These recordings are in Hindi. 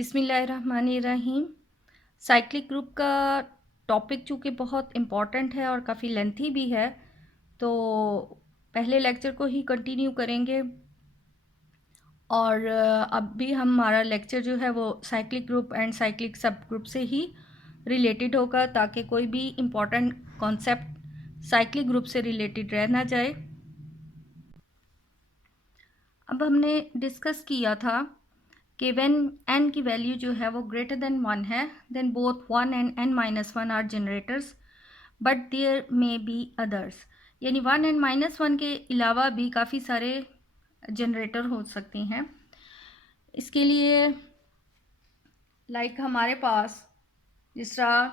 बिस्मिल्लाहिर्रहमानिर्रहीम। साइक्लिक ग्रुप का टॉपिक चूँकि बहुत इम्पॉर्टेंट है और काफ़ी लेंथी भी है, तो पहले लेक्चर को ही कंटिन्यू करेंगे। और अब भी हमारा लेक्चर जो है वो साइक्लिक ग्रुप एंड साइक्लिक सब ग्रुप से ही रिलेटेड होगा, ताकि कोई भी इम्पॉर्टेंट कॉन्सेप्ट साइक्लिक ग्रुप से रिलेटेड रह ना जाए। अब हमने डिस्कस किया था कि व्हेन n की वैल्यू जो है वो ग्रेटर देन 1 है, then both 1 and n-1 are generators but there may be others. यानी 1 एंड -1 के अलावा भी काफ़ी सारे जनरेटर हो सकती हैं। इसके लिए हमारे पास जिस तरह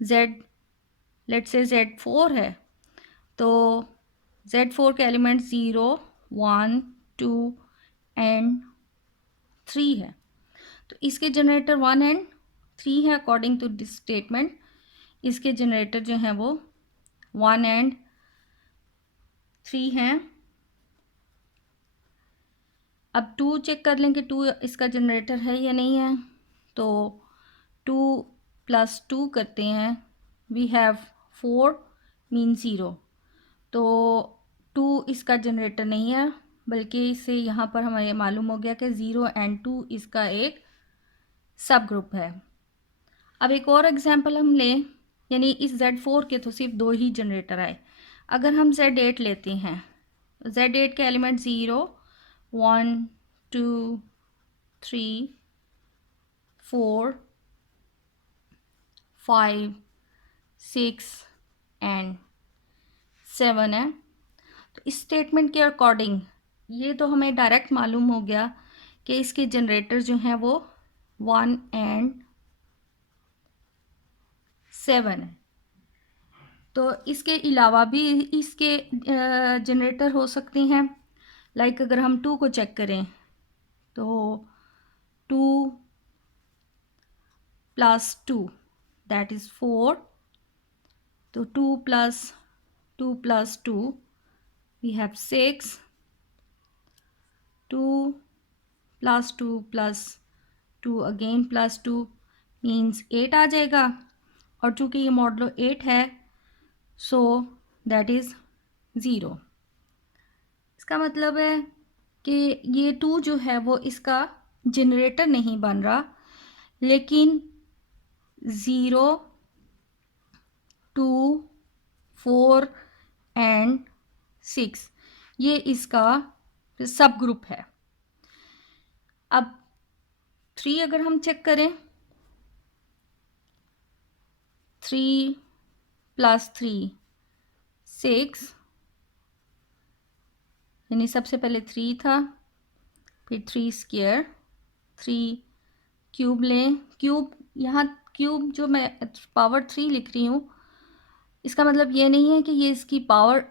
z लेट्स से z4 है, तो z4 के एलिमेंट 0, 1, 2 एंड 3 है। तो इसके जनरेटर 1 एंड 3 है अकॉर्डिंग टू दिस स्टेटमेंट। इसके जनरेटर जो हैं वो 1 एंड 3 हैं। अब 2 चेक कर लें कि 2 इसका जनरेटर है या नहीं है। तो 2 + 2 करते हैं, वी हैव 4 मीन 0। तो 2 इसका जनरेटर नहीं है, बल्कि इससे यहाँ पर हमें मालूम हो गया कि 0 एंड 2 इसका एक सब ग्रुप है। अब एक और एग्जांपल हम लें, यानी इस Z4 के तो सिर्फ 2 ही जनरेटर आए। अगर हम Z8 लेते हैं, Z8 के एलिमेंट 0, 1, 2, 3, 4, 5, 6 एंड 7 है। तो इस स्टेटमेंट के अकॉर्डिंग ये तो हमें डायरेक्ट मालूम हो गया कि इसके जनरेटर जो हैं वो 1 एंड 7 है। तो इसके अलावा भी इसके जनरेटर हो सकते हैं। अगर हम 2 को चेक करें, तो 2 + 2 दैट इज़ 4। तो 2 + 2 + 2 वी हैव 6। 2 + 2 + 2 अगेन +2 मीन्स 8 आ जाएगा। और चूँकि ये मॉडलो 8 है, सो दैट इज़ 0। इसका मतलब है कि ये 2 जो है वो इसका जनरेटर नहीं बन रहा, लेकिन 0, 2, 4 एंड 6 ये इसका सब ग्रुप है। अब 3 अगर हम चेक करें, 3 + 3 6, यानी सबसे पहले 3 था, फिर 3 स्क्वायर, 3 क्यूब लें। क्यूब यहाँ क्यूब जो मैं पावर 3 लिख रही हूँ, इसका मतलब ये नहीं है कि ये इसकी पावर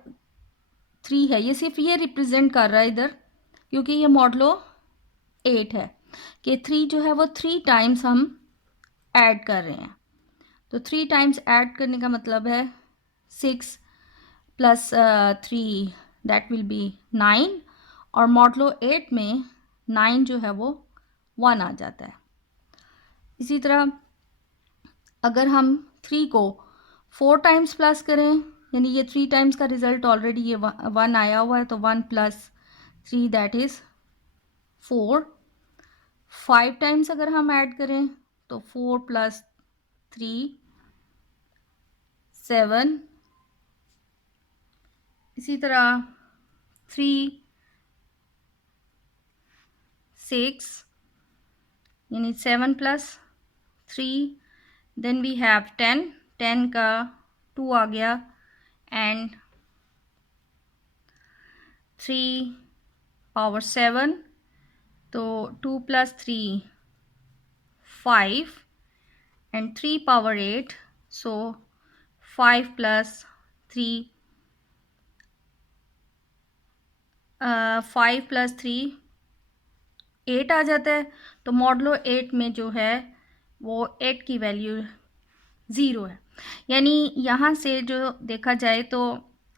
3 है, ये सिर्फ ये रिप्रेजेंट कर रहा है इधर, क्योंकि ये मॉडलो 8 है कि 3 जो है वो 3 टाइम्स हम ऐड कर रहे हैं। तो 3 टाइम्स ऐड करने का मतलब है 6 + 3 दैट विल बी 9, और मॉडलो 8 में 9 जो है वो 1 आ जाता है। इसी तरह अगर हम 3 को 4 टाइम्स प्लस करें, यानी ये 3 टाइम्स का रिजल्ट ऑलरेडी ये 1 आया हुआ है, तो 1 + 3 दैट इज़ 4। 5 टाइम्स अगर हम ऐड करें, तो 4 + 3 7। इसी तरह 3 6, यानी 7 + 3, देन वी हैव 10। 10 का 2 आ गया, एंड 3 पावर 7, तो 2 + 3 5 एंड 3 पावर 8, सो 5 + 3 5 + 3 8 आ जाता है। तो मॉडलो 8 में जो है वो 8 की वैल्यू 0 है। यानी यहाँ से जो देखा जाए तो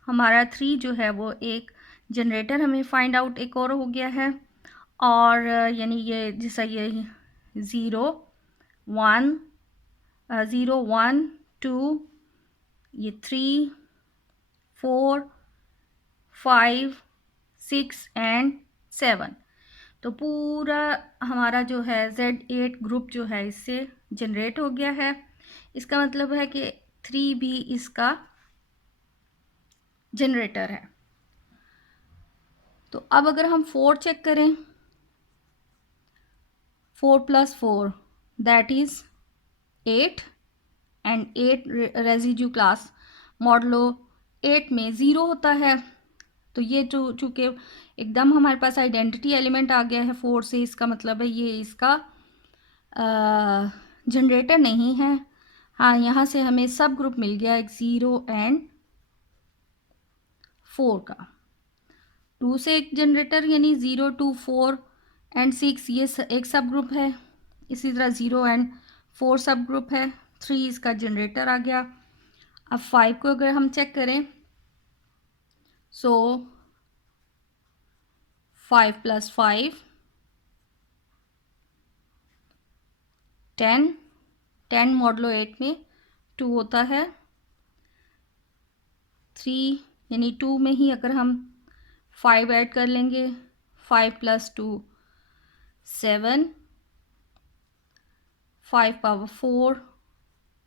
हमारा 3 जो है वो एक जनरेटर हमें फाइंड आउट एक और हो गया है, और यानी ये जैसा ये 0 1 0 1 2 ये 3 4 5 6 एंड 7। तो पूरा हमारा जो है Z8 ग्रुप जो है इससे जनरेट हो गया है। इसका मतलब है कि 3 भी इसका जनरेटर है। तो अब अगर हम 4 चेक करें, 4 + 4 that is 8 and 8 residue class modulo 8 में 0 होता है। तो ये जो चूँकि एकदम हमारे पास आइडेंटिटी एलिमेंट आ गया है 4 से, इसका मतलब है ये इसका जनरेटर नहीं है। हाँ, यहाँ से हमें सब ग्रुप मिल गया एक 0 एंड 4 का। 2 से एक जनरेटर यानी 0 2 4 एंड 6 ये एक सब ग्रुप है। इसी तरह 0 एंड 4 सब ग्रुप है। 3 इसका जनरेटर आ गया। अब 5 को अगर हम चेक करें, सो 5 + 5 10 10 मॉडलो 8 में 2 होता है। 3 यानी 2 में ही अगर हम 5 ऐड कर लेंगे, 5 + 2 7 5 पावर 4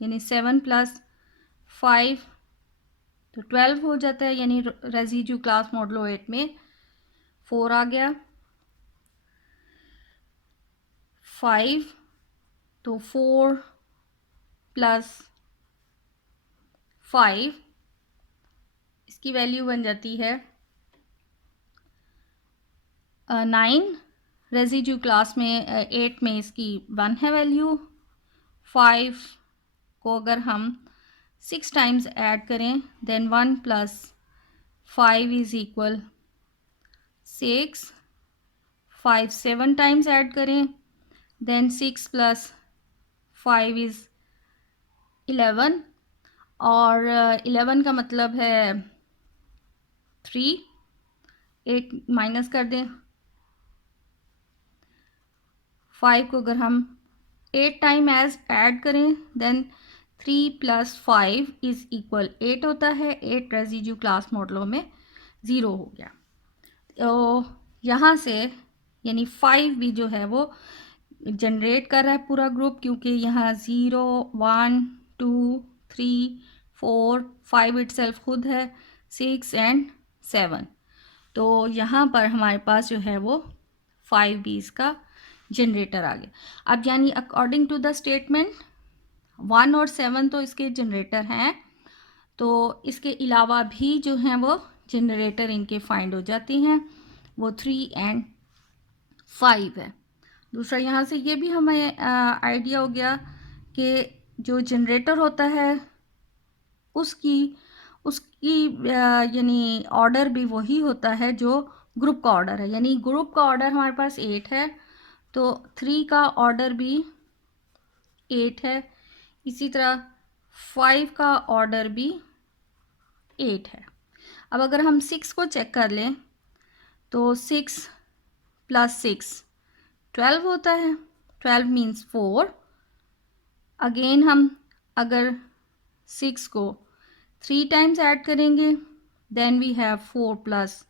यानी 7 + 5 तो 12 हो जाता है। यानी रेजिड्यू क्लास मॉडलो 8 में 4 आ गया। 5 तो 4 + 5 इसकी वैल्यू बन जाती है 9। रेजिड्यू क्लास में 8 में इसकी 1 है वैल्यू। 5 को अगर हम 6 टाइम्स ऐड करें, then 1 + 5 is equal 6। 5 7 times add करें, देन 6 + 5 इज 11 और 11 का मतलब है 3। 8 माइनस कर दें। 5 को अगर हम 8 टाइम एज ऐड करें, देन 3 + 5 इज इक्वल 8 होता है। 8 रेजिड्यू क्लास मॉडलों में 0 हो गया। तो यहाँ से यानी 5 भी जो है वो जनरेट कर रहा है पूरा ग्रुप, क्योंकि यहाँ 0 1 2 3 4 5 इटसेल्फ खुद है, 6 एंड 7। तो यहाँ पर हमारे पास जो है वो 5 भी इसका जनरेटर आ गया। अब यानी अकॉर्डिंग टू द स्टेटमेंट 1 और 7 तो इसके जनरेटर हैं, तो इसके अलावा भी जो हैं वो जनरेटर इनके फाइंड हो जाते हैं, वो 3 एंड 5 है। दूसरा यहाँ से ये भी हमें आइडिया हो गया कि जो जनरेटर होता है उसकी उसकी यानी ऑर्डर भी वही होता है जो ग्रुप का ऑर्डर है। यानी ग्रुप का ऑर्डर हमारे पास 8 है, तो 3 का ऑर्डर भी 8 है। इसी तरह 5 का ऑर्डर भी 8 है। अब अगर हम 6 को चेक कर लें, तो 6 + 6 12 होता है। 12 मीन्स 4। अगेन हम अगर 6 को 3 टाइम्स ऐड करेंगे, देन वी हैव 4 +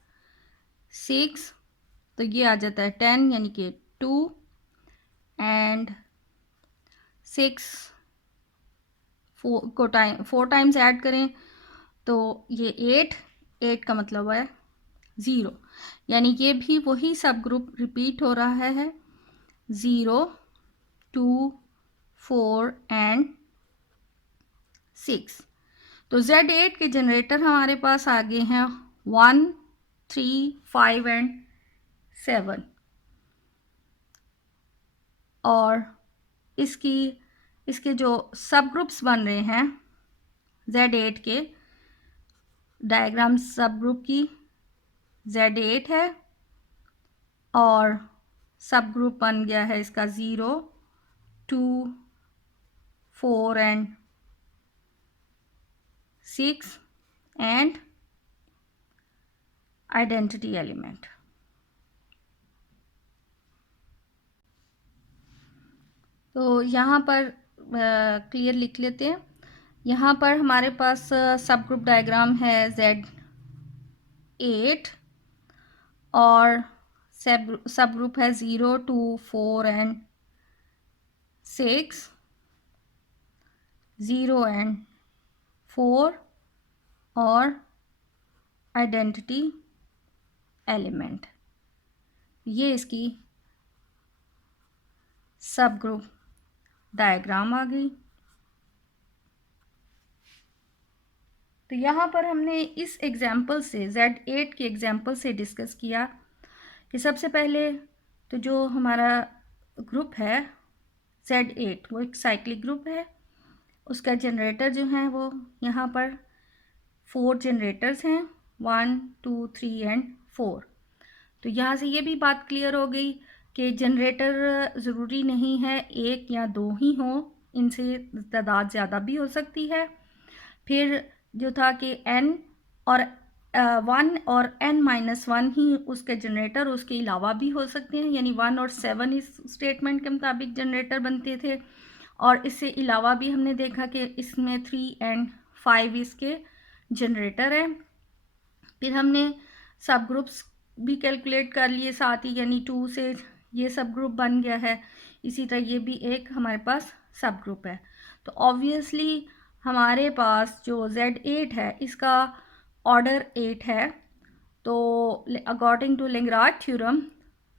6 तो ये आ जाता है 10 यानी कि 2 एंड 6 4 टाइम्स ऐड करें तो ये 8 का मतलब है 0। यानी ये भी वही सब ग्रुप रिपीट हो रहा है 0 2 4 एंड 6। तो Z8 के जनरेटर हमारे पास आगे हैं 1 3 5 एंड 7 और इसके जो सब ग्रुप्स बन रहे हैं Z8 के डायग्राम सब ग्रुप की Z8 है और सब ग्रुप बन गया है इसका 0 2 4 एंड 6 एंड आइडेंटिटी एलिमेंट। तो यहाँ पर क्लियर लिख लेते हैं। यहाँ पर हमारे पास सब ग्रुप डायग्राम है Z8 और सब ग्रुप है 0, 2, 4 एंड 6, 0 एंड 4 और आइडेंटिटी एलिमेंट। ये इसकी सब ग्रुप डायग्राम आ गई। तो यहाँ पर हमने इस एग्जाम्पल से Z8 के एग्जाम्पल से डिस्कस किया कि सबसे पहले तो जो हमारा ग्रुप है Z8 वो एक साइक्लिक ग्रुप है। उसका जनरेटर जो है वो यहाँ पर 4 जनरेटर्स हैं, 1, 2, 3 एंड 4। तो यहाँ से ये भी बात क्लियर हो गई कि जनरेटर ज़रूरी नहीं है एक या दो ही हो, इनसे तादाद ज़्यादा भी हो सकती है। फिर जो था कि n और 1 और n-1 ही उसके जनरेटर, उसके अलावा भी हो सकते हैं, यानी 1 और 7 इस स्टेटमेंट के मुताबिक जनरेटर बनते थे। और इससे अलावा भी हमने देखा कि इसमें 3 एंड 5 इसके जनरेटर हैं। फिर हमने सब ग्रुप्स भी कैलकुलेट कर लिए साथ ही, यानी 2 से ये सब ग्रुप बन गया है। इसी तरह ये भी एक हमारे पास सब ग्रुप है। तो ऑब्वियसली हमारे पास जो Z8 है इसका ऑर्डर 8 है। तो according to Lagrange theorem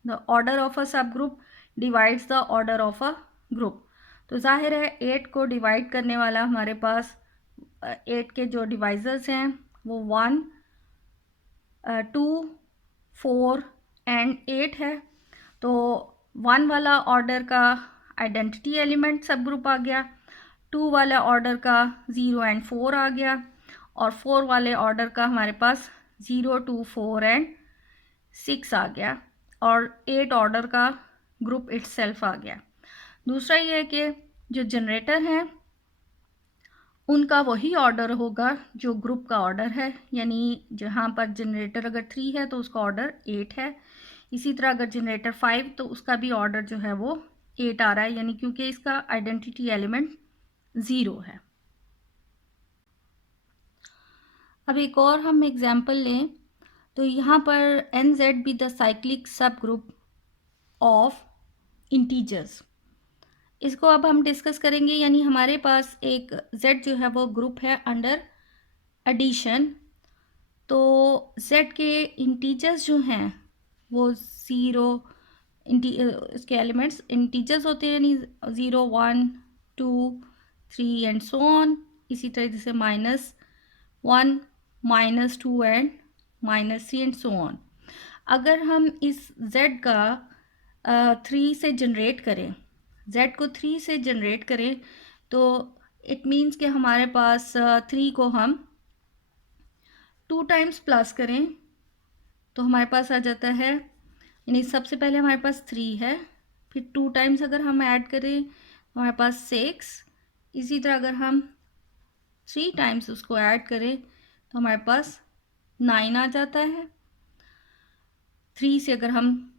the order of a subgroup divides the order of a group. तो जाहिर है 8 को डिवाइड करने वाला हमारे पास 8 के जो डिवाइजर्स हैं वो 1, 2, 4 एंड 8 है। तो 1 वाला ऑर्डर का आइडेंटिटी एलिमेंट सब ग्रुप आ गया, 2 वाला ऑर्डर का 0 एंड 4 आ गया, और 4 वाले ऑर्डर का हमारे पास 0, 2, 4 एंड 6 आ गया, और 8 ऑर्डर का ग्रुप इटसेल्फ आ गया। दूसरा ये है कि जो जनरेटर हैं उनका वही ऑर्डर होगा जो ग्रुप का ऑर्डर है, यानी जहाँ पर जनरेटर अगर 3 है तो उसका ऑर्डर 8 है। इसी तरह अगर जनरेटर 5 तो उसका भी ऑर्डर जो है वो 8 आ रहा है, यानी क्योंकि इसका आइडेंटिटी एलिमेंट 0 है। अब एक और हम एग्जाम्पल लें, तो यहाँ पर NZ be the cyclic subgroup of integers. इसको अब हम डिस्कस करेंगे, यानी हमारे पास एक Z जो है वो ग्रुप है अंडर एडिशन। तो Z के इंटीजर्स जो हैं वो 0, इसके एलिमेंट्स इंटीजर्स होते हैं, यानी 0, 1, 2, 3 एंड सो ऑन। इसी तरह जैसे -1, -2 एंड -3 एंड सो ऑन। अगर हम इस Z का 3 से जनरेट करें, Z को 3 से जनरेट करें, तो इट मीन्स कि हमारे पास 3 को हम 2 टाइम्स प्लस करें तो हमारे पास आ जाता है, यानी सबसे पहले हमारे पास 3 है, फिर 2 टाइम्स अगर हम ऐड करें तो हमारे पास 6। इसी तरह अगर हम 3 टाइम्स उसको ऐड करें तो हमारे पास 9 आ जाता है। 3 से अगर हम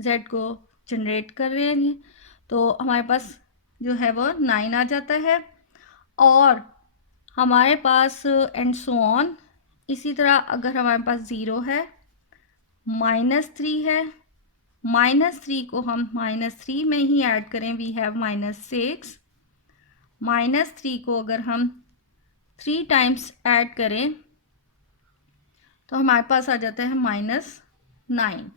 Z को जनरेट कर रहे हैं तो हमारे पास जो है वो 9 आ जाता है, और हमारे पास एंड सो ऑन। इसी तरह अगर हमारे पास 0 है, -3 है, -3 को हम -3 में ही ऐड करें, वी हैव -6। -3 को अगर हम 3 टाइम्स ऐड करें तो हमारे पास आ जाता है -9।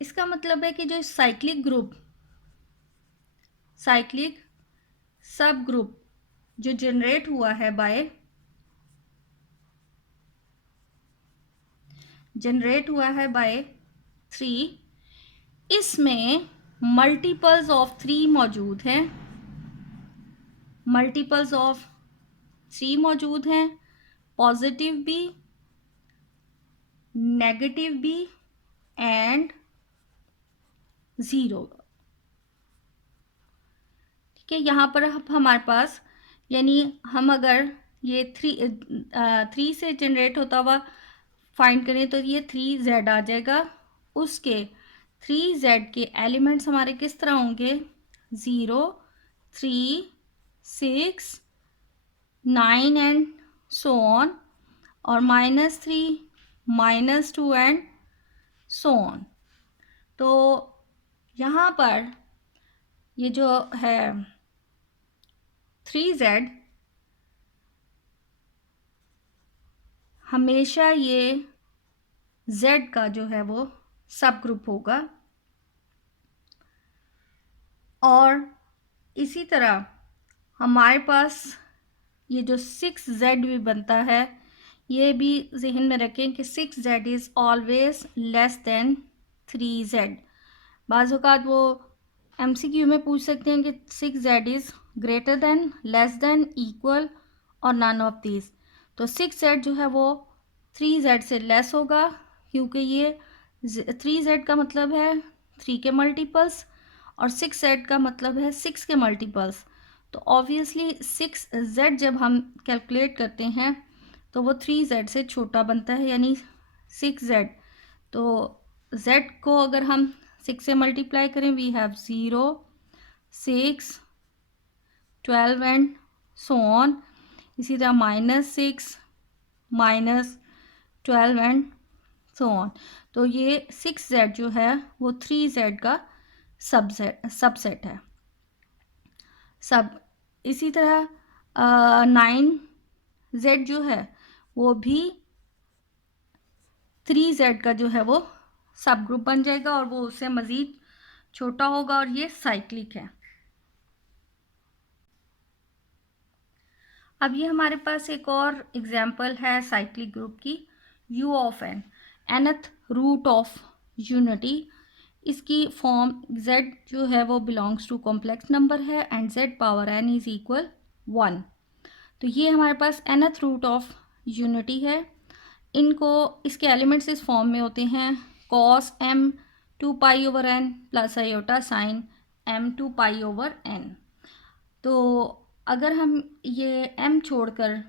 इसका मतलब है कि जो साइक्लिक सब ग्रुप जो जनरेट हुआ है बाय जनरेट हुआ है बाय 3, इसमें मल्टीपल्स ऑफ 3 मौजूद हैं, मल्टीपल्स ऑफ 3 मौजूद हैं, पॉजिटिव भी, नेगेटिव भी एंड 0। ठीक है, यहाँ पर हमारे पास, यानी हम अगर ये 3 से जनरेट होता हुआ फाइंड करें तो ये 3Z आ जाएगा। उसके 3Z के एलिमेंट्स हमारे किस तरह होंगे, 0, 3, 6, 9 एंड सो ऑन, और -3, -2 एंड सो ऑन। तो यहाँ पर ये जो है 3z हमेशा ये z का जो है वो सब ग्रुप होगा, और इसी तरह हमारे पास ये जो 6z भी बनता है, ये भी जहन में रखें कि 6z is always less than 3z। बाज़ औक़ात वो MCQ में पूछ सकते हैं कि 6z is greater than, less than, equal और नन ऑफ दीज। तो 6z जो है वो 3z से लेस होगा, क्योंकि ये 3z का मतलब है 3 के मल्टीपल्स और 6z का मतलब है 6 के मल्टीपल्स। तो ऑब्वियसली 6z जब हम कैलकुलेट करते हैं तो वो 3z से छोटा बनता है, यानी 6z। तो z को अगर हम 6 से मल्टीप्लाई करें, we have 0, 6, 12 and so on. इसी तरह -6, -12 एंड सो ऑन। तो ये 6z जो है वो 3z का सबसेट है। इसी तरह 9z जो है वो भी 3z का जो है वो सब ग्रुप बन जाएगा, और वो उससे मज़ीद छोटा होगा, और ये साइक्लिक है। अब ये हमारे पास एक और एग्जाम्पल है साइक्लिक ग्रुप की, u of n, nth root of unity. इसकी फॉर्म z जो है वो बिलोंग्स टू कॉम्प्लेक्स नंबर है and z power n is equal 1। तो ये हमारे पास nth रूट ऑफ यूनिटी है। इनको इसके एलिमेंट्स इस फॉर्म में होते हैं cos m 2π/n plus iota sign m 2π/n। तो अगर हम ये m छोड़कर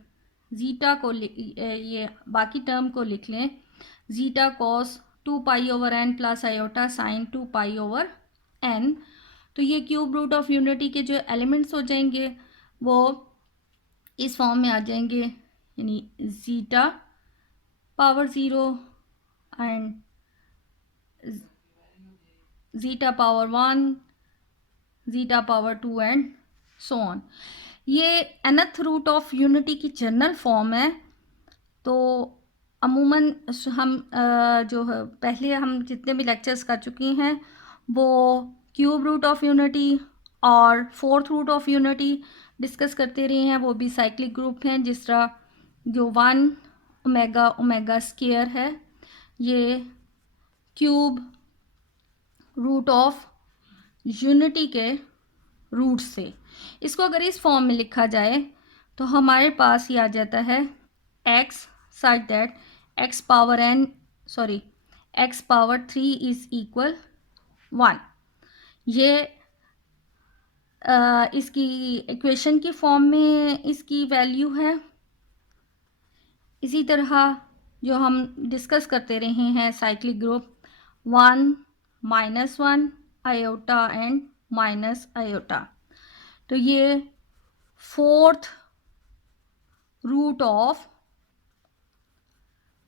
जीटा को ये बाकी टर्म को लिख लें, zeta cos 2π/n plus iota sign 2π/n, तो ये क्यूब रूट ऑफ यूनिटी के जो एलिमेंट्स हो जाएंगे वो इस फॉर्म में आ जाएंगे, यानी zeta power 0 and zeta power 1, zeta power 2 and so on. ये nth रूट ऑफ यूनिटी की जनरल फॉर्म है। तो अमूमन हम जो है पहले हम जितने भी लेक्चर्स कर चुकी हैं वो क्यूब रूट ऑफ यूनिटी और fourth root of unity discuss करते रहे हैं। वो भी साइक्लिक ग्रुप हैं, जिस तरह जो 1 ओमेगा ओमेगा स्क्वायर है, ये क्यूब रूट ऑफ यूनिटी के रूट से। इसको अगर इस फॉर्म में लिखा जाए तो हमारे पास ये आ जाता है x such that x power 3 is equal 1। ये इसकी इक्वेशन की फॉर्म में इसकी वैल्यू है। इसी तरह जो हम डिस्कस करते रहे हैं cyclic group 1, -1, iota and minus iota. तो ये फोर्थ रूट ऑफ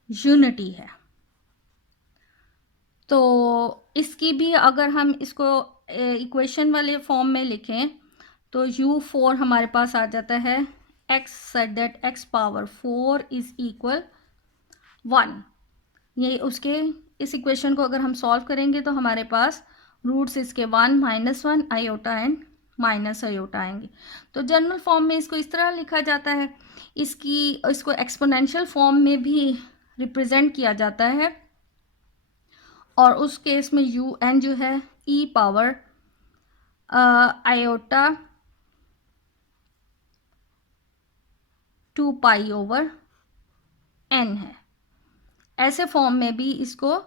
यूनिटी है। तो इसकी भी अगर हम इसको इक्वेशन वाले फॉर्म में लिखें तो u4 हमारे पास आ जाता है x such that x power 4 is equal 1। ये उसके इस इक्वेशन को अगर हम सॉल्व करेंगे तो हमारे पास रूट्स इसके 1, -1, आयोटा एंड माइनस आयोटा आएंगे। तो जनरल फॉर्म में इसको इस तरह लिखा जाता है। इसको एक्सपोनेंशियल फॉर्म में भी रिप्रेजेंट किया जाता है, और उस केस में un जो है e पावर आयोटा 2π/n है। ऐसे फॉर्म में भी इसको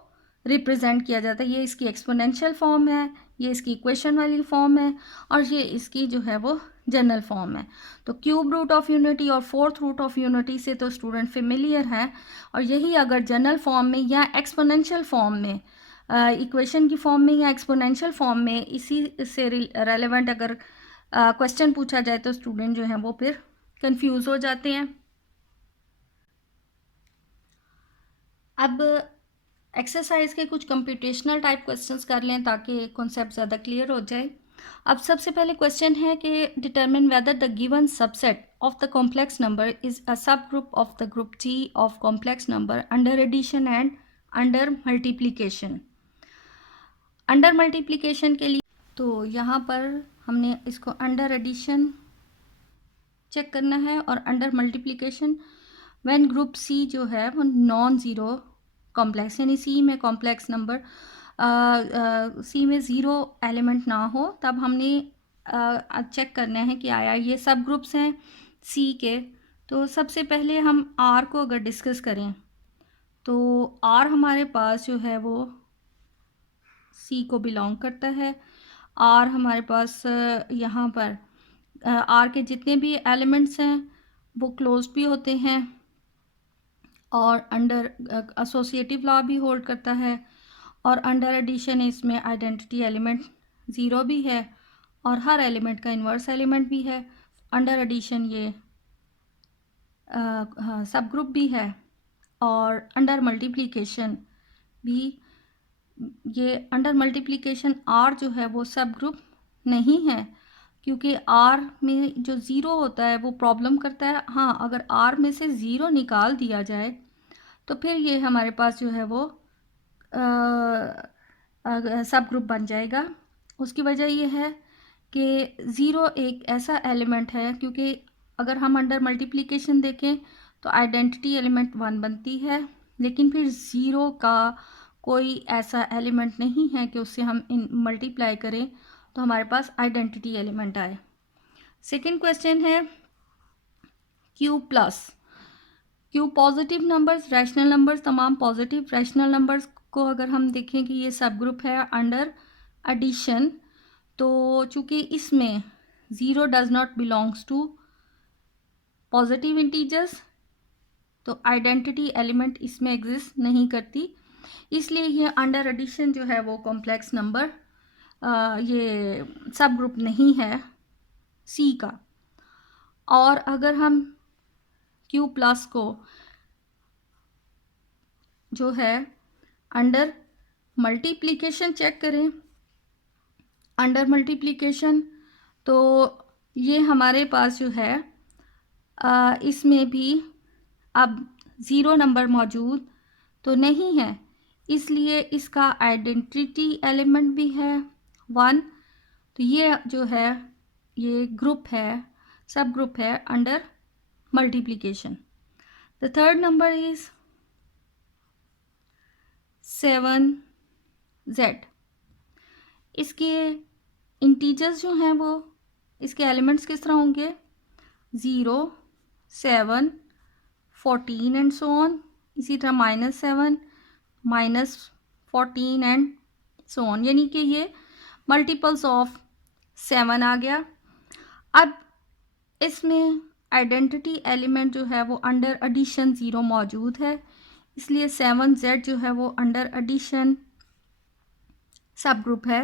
रिप्रेजेंट किया जाता है। ये इसकी एक्सपोनेंशियल फॉर्म है, ये इसकी इक्वेशन वाली फॉर्म है, और ये इसकी जो है वो जनरल फॉर्म है। तो क्यूब रूट ऑफ यूनिटी और फोर्थ रूट ऑफ यूनिटी से तो स्टूडेंट फेमिलियर हैं, और यही अगर जनरल फॉर्म में या एक्सपोनेंशियल फॉर्म में इक्वेशन की फॉर्म में या एक्सपोनेंशियल फॉर्म में, इसी से रेलेवेंट अगर क्वेश्चन पूछा जाए तो स्टूडेंट जो हैं वो फिर कंफ्यूज हो जाते हैं। अब एक्सरसाइज के कुछ कंप्यूटेशनल टाइप क्वेश्चंस कर लें ताकि कॉन्सेप्ट ज़्यादा क्लियर हो जाए। अब सबसे पहले क्वेश्चन है कि determine whether the given subset of the complex number is a subgroup of the group T of complex number under addition and under multiplication. Under multiplication के लिए तो यहाँ पर हमने इसको अंडर एडिशन चेक करना है और under multiplication when group C जो है वो नॉन ज़ीरो कॉम्प्लेक्स, यानी सी में कॉम्प्लेक्स नंबर सी में ज़ीरो एलिमेंट ना हो, तब हमने चेक करना है कि आया ये सब ग्रुप्स हैं सी के। तो सबसे पहले हम आर को अगर डिस्कस करें तो आर हमारे पास जो है वो सी को बिलोंग करता है। आर हमारे पास यहाँ पर आर के जितने भी एलिमेंट्स हैं वो क्लोज भी होते हैं और अंडर एसोसिएटिव लॉ भी होल्ड करता है, और अंडर एडिशन इसमें आइडेंटिटी एलिमेंट ज़ीरो भी है और हर एलिमेंट का इन्वर्स एलिमेंट भी है। अंडर एडिशन ये सब ग्रुप भी है, और अंडर मल्टीप्लिकेशन भी ये अंडर मल्टीप्लिकेशन आर जो है वो सब ग्रुप नहीं है, क्योंकि आर में जो ज़ीरो होता है वो प्रॉब्लम करता है। हाँ, अगर आर में से ज़ीरो निकाल दिया जाए तो फिर ये हमारे पास जो है वो सब ग्रुप बन जाएगा। उसकी वजह ये है कि ज़ीरो एक ऐसा एलिमेंट है, क्योंकि अगर हम अंडर मल्टीप्लिकेशन देखें तो आइडेंटिटी एलिमेंट वन बनती है, लेकिन फिर ज़ीरो का कोई ऐसा एलिमेंट नहीं है कि उससे हम इन मल्टीप्लाई करें तो हमारे पास आइडेंटिटी एलिमेंट आए। सेकंड क्वेश्चन है Q plus. Q positive numbers, rational numbers, तमाम पॉजिटिव रैशनल नंबर्स को अगर हम देखें कि ये सब ग्रुप है अंडर एडिशन, तो चूँकि इसमें zero does not belongs to positive integers तो आइडेंटिटी एलिमेंट इसमें एग्जिस्ट नहीं करती, इसलिए ये अंडर एडिशन जो है वो कॉम्प्लेक्स नंबर ये सब ग्रुप नहीं है सी का। और अगर हम क्यू प्लस को जो है अंडर मल्टीप्लिकेशन चेक करें, अंडर मल्टीप्लिकेशन तो ये हमारे पास जो है इसमें भी अब ज़ीरो नंबर मौजूद तो नहीं है, इसलिए इसका आइडेंटिटी एलिमेंट भी है वन। तो ये जो है ये ग्रुप है, सब ग्रुप है under multiplication. The third number is 7z। इसके इंटीजर्स जो हैं वो इसके एलिमेंट्स किस तरह होंगे 0, 7, 14 एंड सो ऑन। इसी तरह -7, -14 एंड सो ऑन, यानी कि ये मल्टीपल्स ऑफ 7 आ गया। अब इसमें आइडेंटिटी एलिमेंट जो है वो अंडर एडिशन 0 मौजूद है, इसलिए 7z जो है वो अंडर एडिशन सब ग्रुप है,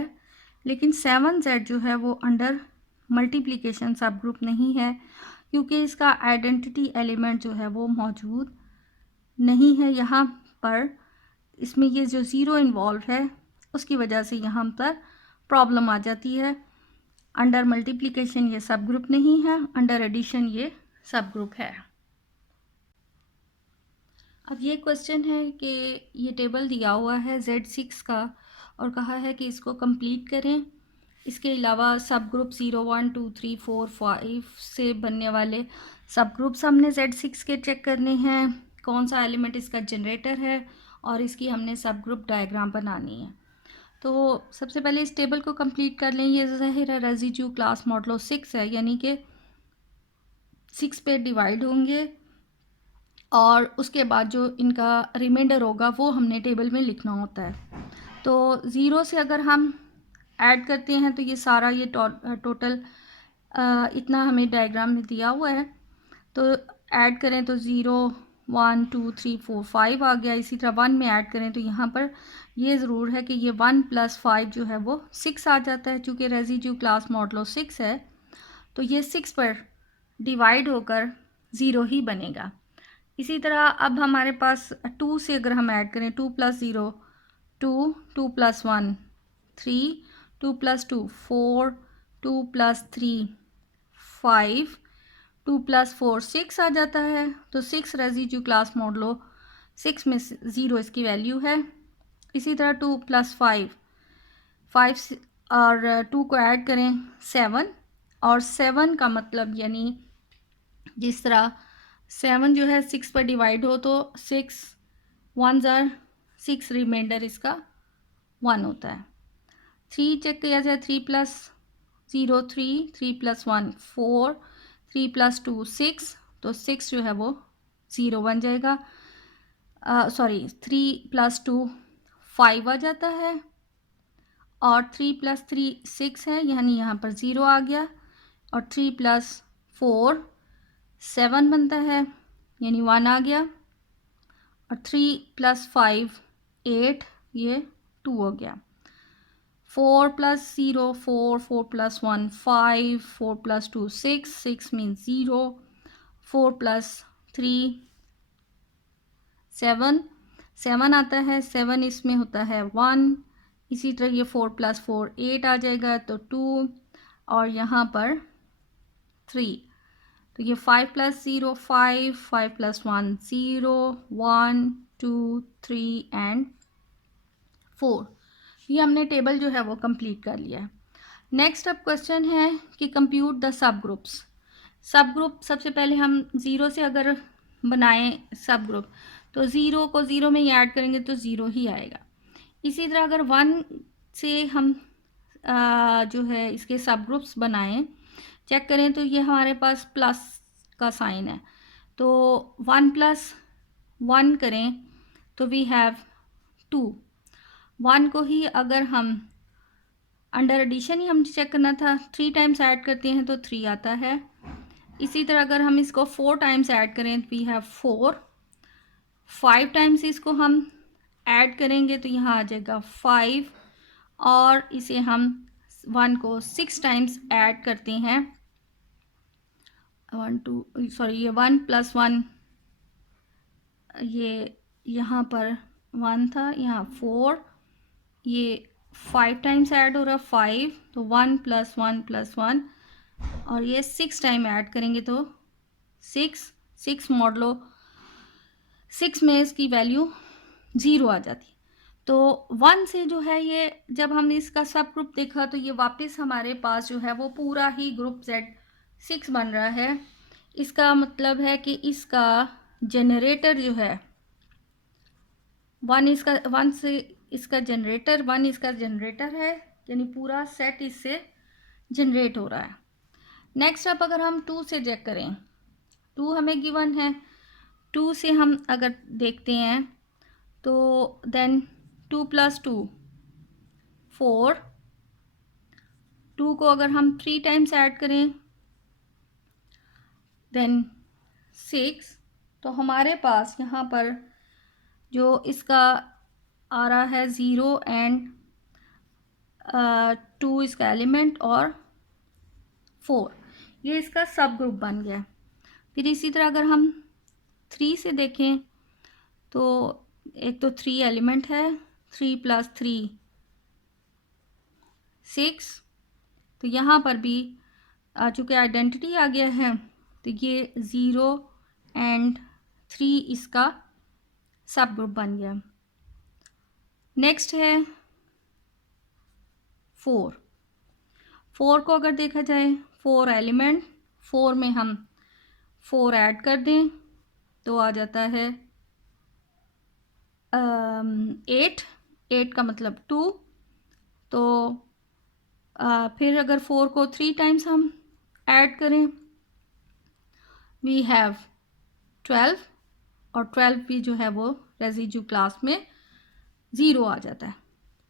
लेकिन 7z जो है वो अंडर मल्टीप्लिकेशन सब ग्रुप नहीं है, क्योंकि इसका आइडेंटिटी एलिमेंट जो है वो मौजूद नहीं है यहाँ पर। इसमें ये जो ज़ीरो इन्वॉल्व है उसकी वजह से यहाँ पर प्रॉब्लम आ जाती है। अंडर मल्टीप्लिकेशन ये सब ग्रुप नहीं है, अंडर एडिशन ये सब ग्रुप है। अब ये क्वेश्चन है कि ये टेबल दिया हुआ है Z6 का और कहा है कि इसको कंप्लीट करें। इसके अलावा सब ग्रुप 0, 1, 2, 3, 4, 5 से बनने वाले सब ग्रुप्स हमने Z6 के चेक करने हैं, कौन सा एलिमेंट इसका जनरेटर है और इसकी हमने सब ग्रुप डायग्राम बनानी है। तो सबसे पहले इस टेबल को कंप्लीट कर लें। ये ज़ाहिर है रेजिड्यू क्लास मॉडलो 6 है, यानी कि 6 पे डिवाइड होंगे और उसके बाद जो इनका रिमाइंडर होगा वो हमने टेबल में लिखना होता है। तो 0 से अगर हम ऐड करते हैं तो ये सारा ये टोटल इतना हमें डायग्राम में दिया हुआ है, तो ऐड करें तो 0, 1 2 3 4 5 आ गया। इसी तरह 1 में ऐड करें तो यहाँ पर ये ज़रूर है कि ये 1 + 5 जो है वो 6 आ जाता है। चूँकि रेसिड्यू क्लास मॉडलो 6 है तो ये 6 पर डिवाइड होकर 0 ही बनेगा। इसी तरह अब हमारे पास 2 से अगर हम ऐड करें 2 + 0 2 2 + 1 3 2 + 2 4 2 + 3 5 2 + 4 6 आ जाता है। तो 6 रेसिड्यू क्लास मॉडलो 6 में 0 इसकी वैल्यू है। इसी तरह 2 + 5 5 और 2 को ऐड करें 7 और 7 का मतलब यानी जिस तरह 7 जो है 6 पर डिवाइड हो तो 6 1 ज़ार 6 रिमाइंडर इसका 1 होता है। 3 चेक किया जाए 3 + 0 3 3 + 1 4 3 + 2 6 तो 6 जो है वो 0 बन जाएगा। सॉरी 3 + 2 5 आ जाता है और 3 + 3 6 है यानी यहाँ पर 0 आ गया और 3 + 4 7 बनता है यानी 1 आ गया और 3 + 5 8 ये 2 हो गया। 4 + 0 4 4 + 1 5 4 + 2 6 6 means 0 4 + 3 7 7 आता है 7 इसमें होता है 1। इसी तरह ये 4 + 4 8 आ जाएगा तो 2 और यहाँ पर 3 तो ये 5 + 0 5 5 + 1 0 1 2 3 एंड 4। ये हमने टेबल जो है वो कंप्लीट कर लिया है। नेक्स्ट अब क्वेश्चन है कि कंप्यूट द सब ग्रुप्स। सब ग्रुप सबसे पहले हम 0 से अगर बनाएं सब ग्रुप तो 0 को 0 में ही ऐड करेंगे तो 0 ही आएगा। इसी तरह अगर 1 से हम जो है इसके सब ग्रुप्स बनाएं चेक करें तो ये हमारे पास प्लस का साइन है तो 1 + 1 करें तो वी हैव 2। 1 को ही अगर हम अंडर एडिशन ही हम चेक करना था 3 टाइम्स ऐड करते हैं तो 3 आता है। इसी तरह अगर हम इसको 4 टाइम्स ऐड करें तो वी हैव 4। 5 टाइम्स इसको हम ऐड करेंगे तो यहाँ आ जाएगा 5 और इसे हम 1 को 6 टाइम्स ऐड करते हैं 1 2 सॉरी ये 1 + 1 ये यहाँ पर 1 था यहाँ 4 ये 5 टाइम्स ऐड हो रहा 5 तो 1 + 1 + 1 और ये 6 टाइम ऐड करेंगे तो 6 6 मॉडलो 6 में इसकी वैल्यू 0 आ जाती। तो 1 से जो है ये जब हमने इसका सब ग्रुप देखा तो ये वापस हमारे पास जो है वो पूरा ही ग्रुप Z 6 बन रहा है। इसका मतलब है कि इसका जनरेटर जो है 1 से इसका जनरेटर 1 इसका जनरेटर है यानी पूरा सेट इससे जनरेट हो रहा है। नेक्स्ट अब अगर हम 2 से चेक करें 2 हमें गिवन है 2 से हम अगर देखते हैं तो देन 2 + 2 4 2 को अगर हम 3 टाइम्स ऐड करें देन 6 तो हमारे पास यहाँ पर जो इसका आ रहा है 0 एंड 2 इसका एलिमेंट और 4 ये इसका सब ग्रुप बन गया। फिर इसी तरह अगर हम 3 से देखें तो एक तो 3 एलिमेंट है 3 + 3 6 तो यहाँ पर भी चूँकि आइडेंटिटी आ गया है तो ये 0 एंड 3 इसका सब ग्रुप बन गया। नेक्स्ट है 4 4 को अगर देखा जाए 4 एलिमेंट 4 में हम 4 ऐड कर दें तो आ जाता है 8 8 का मतलब 2 तो फिर अगर 4 को 3 टाइम्स हम ऐड करें वी हैव 12 और 12 भी जो है वो रेसिड्यू क्लास में 0 आ जाता है।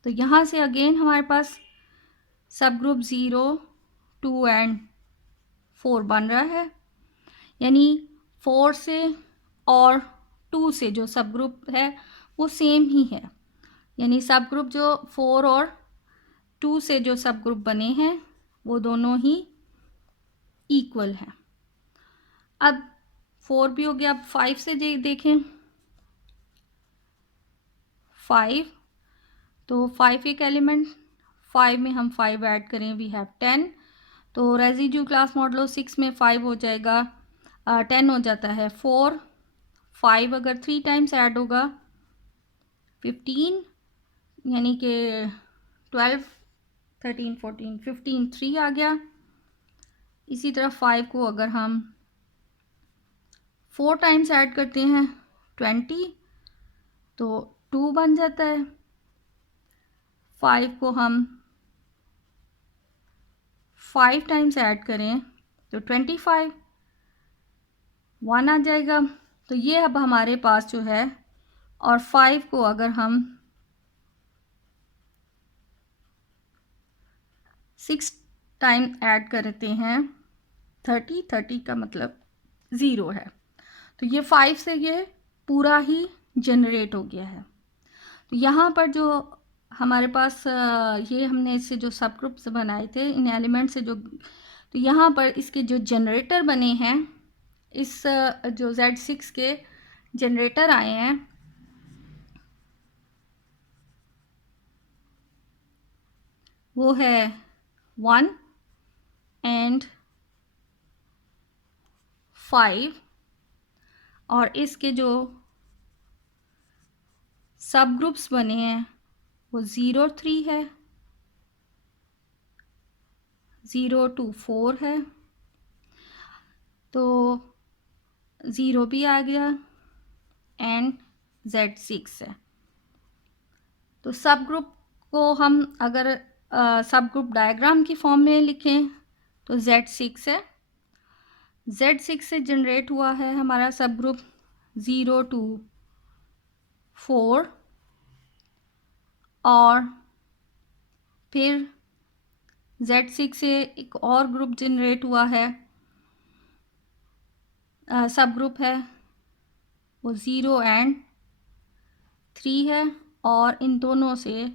तो यहाँ से अगेन हमारे पास सब ग्रुप 0 2 एंड 4 बन रहा है यानी 4 से और 2 से जो सब ग्रुप है वो सेम ही है, यानी सब ग्रुप जो 4 और 2 से जो सब ग्रुप बने हैं वो दोनों ही इक्वल हैं। अब 4 भी हो गया। अब 5 से देखें, 5, तो 5 एक एलिमेंट, 5 में हम 5 ऐड करें, वी हैव 10, तो रेजिड्यू क्लास मॉडलो 6 में 5 हो जाएगा, 10 हो जाता है 4, 5 अगर 3 टाइम्स ऐड होगा 15, यानी कि 12, 13, 14, 15, 3 आ गया। इसी तरह 5 को अगर हम 4 टाइम्स ऐड करते हैं 20, तो 2 बन जाता है। 5 को हम 5 टाइम्स ऐड करें तो 25, 1 आ जाएगा। तो ये अब हमारे पास जो है, और 5 को अगर हम 6 टाइम ऐड करते हैं 30, 30 का मतलब 0 है, तो ये 5 से ये पूरा ही जनरेट हो गया है। तो यहाँ पर जो हमारे पास ये हमने इससे जो सब ग्रुप्स बनाए थे इन एलिमेंट से, जो तो यहाँ पर इसके जो जनरेटर बने हैं, इस जो Z6 के जनरेटर आए हैं, वो है 1 एंड 5, और इसके जो सब ग्रुप्स बने हैं वो 0, 3 है, 0 to 4 है, तो 0 भी आ गया, एंड Z6 है। तो सब ग्रुप को हम अगर सब ग्रुप डायग्राम की फॉर्म में लिखें तो Z6 है, Z6 से जनरेट हुआ है हमारा सब ग्रुप 0 to 4, और फिर Z6 से एक और ग्रुप जनरेट हुआ है, सब ग्रुप है वो 0 एंड 3 है, और इन दोनों से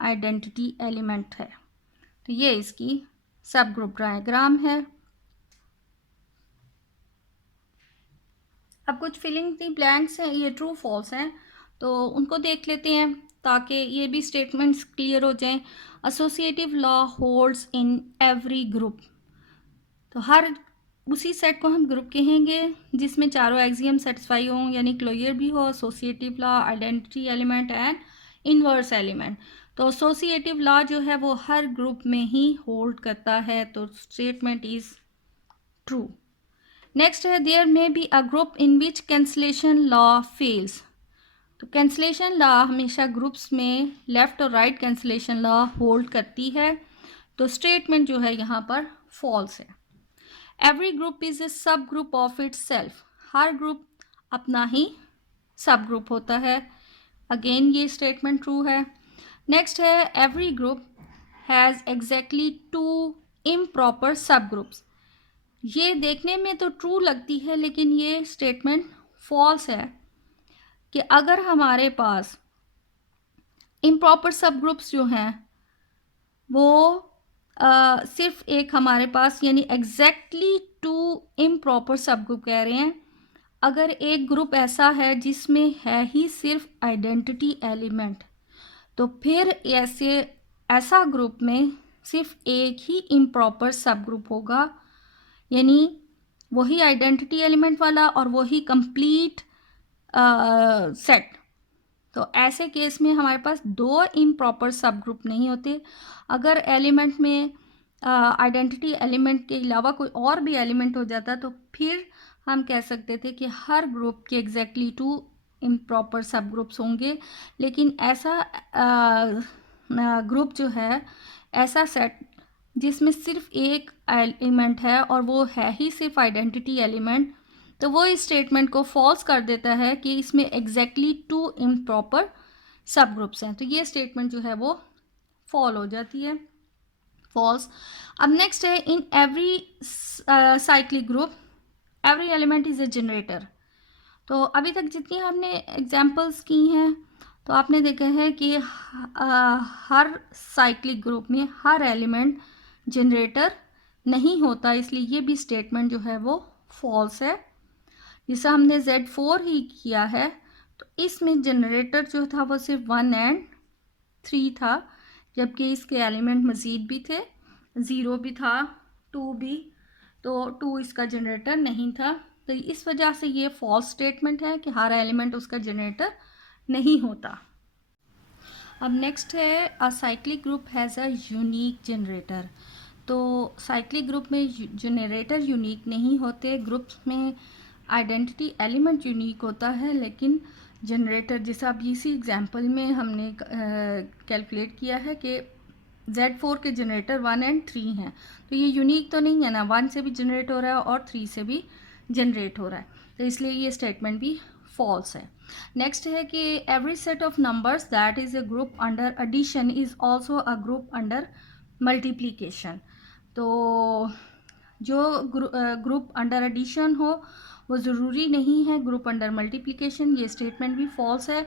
आइडेंटिटी एलिमेंट है। तो ये इसकी सब ग्रुप डायग्राम है। अब कुछ फिलिंग दी ब्लैंक्स हैं, ये ट्रू फॉल्स हैं, तो उनको देख लेते हैं ताकि ये भी स्टेटमेंट्स क्लियर हो जाएं। Associative law holds in every group, तो हर उसी सेट को हम ग्रुप कहेंगे जिसमें चारों एक्सियम सेटिस्फाई हों, यानी क्लोजर भी हो, associative law, identity element and inverse element. तो एसोसिएटिव लॉ जो है वो हर ग्रुप में ही होल्ड करता है, तो स्टेटमेंट इज ट्रू। नेक्स्ट है there may be a group in which cancellation law fails, तो कैंसलेशन लॉ हमेशा ग्रुप्स में लेफ्ट और राइट कैंसलेशन लॉ होल्ड करती है, तो स्टेटमेंट जो है यहाँ पर फॉल्स है। एवरी ग्रुप इज ए सब group of its self, her group अपना ही सब ग्रुप होता है, अगेन ये स्टेटमेंट ट्रू है। नेक्स्ट है every group has exactly 2 improper सब ग्रुप्स, ये देखने में तो ट्रू लगती है लेकिन ये स्टेटमेंट फॉल्स है कि अगर हमारे पास इम्प्रॉपर सब ग्रुप्स जो हैं वो सिर्फ एक हमारे पास, यानी एग्जैक्टली 2 इम्प्रॉपर सब ग्रुप कह रहे हैं, अगर एक ग्रुप ऐसा है जिसमें है ही सिर्फ आइडेंटिटी एलिमेंट, तो फिर ऐसा ग्रुप में सिर्फ एक ही इम्प्रॉपर सब ग्रुप होगा, यानी वही आइडेंटिटी एलिमेंट वाला और वही कंप्लीट सेट। तो ऐसे केस में हमारे पास 2 इम्प्रॉपर सब ग्रुप नहीं होते। अगर एलिमेंट में आइडेंटिटी एलिमेंट के अलावा कोई और भी एलिमेंट हो जाता तो फिर हम कह सकते थे कि हर ग्रुप के एग्जैक्टली 2 इम्प्रॉपर सब ग्रुप्स होंगे, लेकिन ऐसा ग्रुप जो है, ऐसा सेट जिसमें सिर्फ एक एलिमेंट है और वो है ही सिर्फ आइडेंटिटी एलिमेंट, तो वो इस स्टेटमेंट को फॉल्स कर देता है कि इसमें एग्जैक्टली 2 इम्प्रॉपर सब ग्रुप्स हैं, तो ये स्टेटमेंट जो है वो फॉल हो जाती है, फॉल्स। अब नेक्स्ट है in every cyclic group every element is a generator, तो अभी तक जितनी हमने एग्जांपल्स की हैं तो आपने देखा है कि हर साइक्लिक ग्रुप में हर एलिमेंट जनरेटर नहीं होता, इसलिए ये भी स्टेटमेंट जो है वो फॉल्स है। जैसा हमने Z4 ही किया है तो इसमें जनरेटर जो था वो सिर्फ 1 एंड 3 था, जबकि इसके एलिमेंट मज़ीद भी थे, 0 भी था, 2 भी, तो 2 इसका जनरेटर नहीं था। तो इस वजह से ये फॉल्स स्टेटमेंट है कि हर एलिमेंट उसका जनरेटर नहीं होता। अब नेक्स्ट है a cyclic group has a unique generator. तो साइक्लिक ग्रुप में जनरेटर यूनिक नहीं होते, ग्रुप्स में आइडेंटिटी एलिमेंट यूनिक होता है, लेकिन जनरेटर जैसा अब इसी एग्जांपल में हमने कैलकुलेट किया है कि Z4 के जनरेटर 1 एंड 3 हैं, तो ये यूनिक तो नहीं है ना, 1 से भी जनरेट हो रहा है और 3 से भी जनरेट हो रहा है, तो इसलिए ये स्टेटमेंट भी फॉल्स है। नेक्स्ट है कि every set of numbers that is a group under addition is also a group under multiplication. तो जो ग्रुप अंडर एडिशन हो वो ज़रूरी नहीं है ग्रुप अंडर मल्टीप्लिकेशन, ये स्टेटमेंट भी फॉल्स है।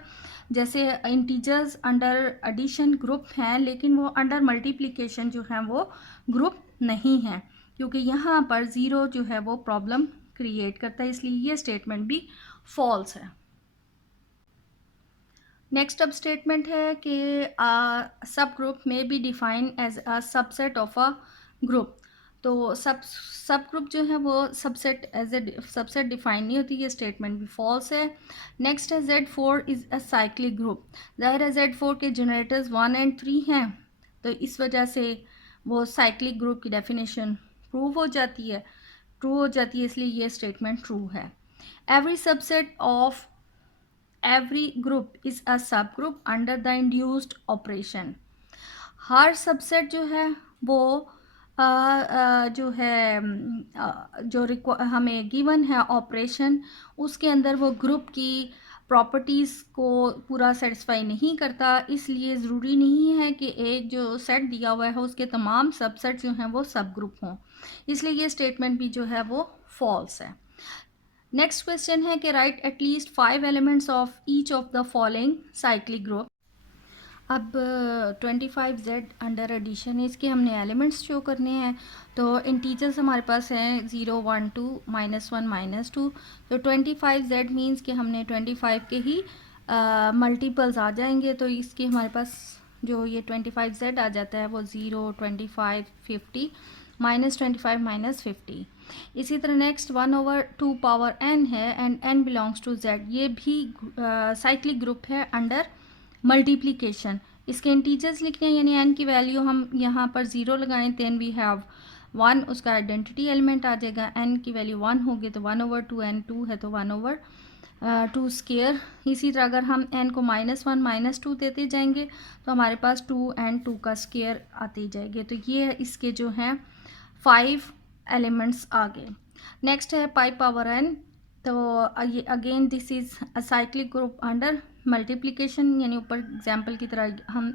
जैसे इंटीजर्स अंडर एडिशन ग्रुप हैं, लेकिन वो अंडर मल्टीप्लिकेशन जो है वो ग्रुप नहीं है, क्योंकि यहाँ पर ज़ीरो जो है वो प्रॉब्लम क्रिएट करता है, इसलिए ये स्टेटमेंट भी फॉल्स है। नेक्स्ट अब स्टेटमेंट है कि सब ग्रुप में be define as a subset of a group. तो सब ग्रुप जो है वो subset as a subset define नहीं होती, ये स्टेटमेंट भी फॉल्स है। नेक्स्ट है Z4 is a cyclic group. ज़ाहिर है Z4 के जनरेटर्स 1 एंड 3 हैं, तो इस वजह से वो साइक्लिक ग्रुप की डेफिनेशन प्रूव हो जाती है, ट्रू हो जाती है, इसलिए ये स्टेटमेंट ट्रू है। Every subset of every group is a subgroup under the induced operation। Her subset जो है वो जो है जो हमें गिवन है ऑपरेशन, उसके अंदर वो ग्रुप की प्रॉपर्टीज़ को पूरा सेटिस्फाई नहीं करता, इसलिए ज़रूरी नहीं है कि एक जो सेट दिया हुआ है उसके तमाम सबसेट जो हैं वो सब ग्रुप हों, इसलिए ये स्टेटमेंट भी जो है वो फॉल्स है। नेक्स्ट क्वेश्चन है कि right at least 5 elements of each of the following cyclic group. अब 25Z अंडर एडिशन है, इसके हमने एलिमेंट्स शो करने हैं। तो इंटीजर्स हमारे पास हैं 0 1 2 -1 -2, तो 25Z मीन्स कि हमने 25 के ही मल्टीपल्स आ जाएंगे, तो इसके हमारे पास जो ये 25Z आ जाता है वो 0 25 50 -25 -50। इसी तरह नेक्स्ट 1/2 पावर n है and n belongs to z, ये भी साइक्लिक ग्रुप है अंडर मल्टीप्लिकेशन। इसके इंटीजर्स लिखने हैं, यानी n की वैल्यू हम यहाँ पर 0 लगाएं, देन वी हैव 1, उसका आइडेंटिटी एलिमेंट आ जाएगा, n की वैल्यू 1 होगी तो 1/2 n 2 है तो 1/2 स्केयर। इसी तरह अगर हम n को -1 -2 देते जाएंगे तो हमारे पास 2 and 2 का स्केयर आते जाएंगे, तो ये इसके जो हैं 5 एलिमेंट्स आ गए। नेक्स्ट है पाई पावर n, तो ये again this is a cyclic group under multiplication, यानी ऊपर एग्जांपल की तरह हम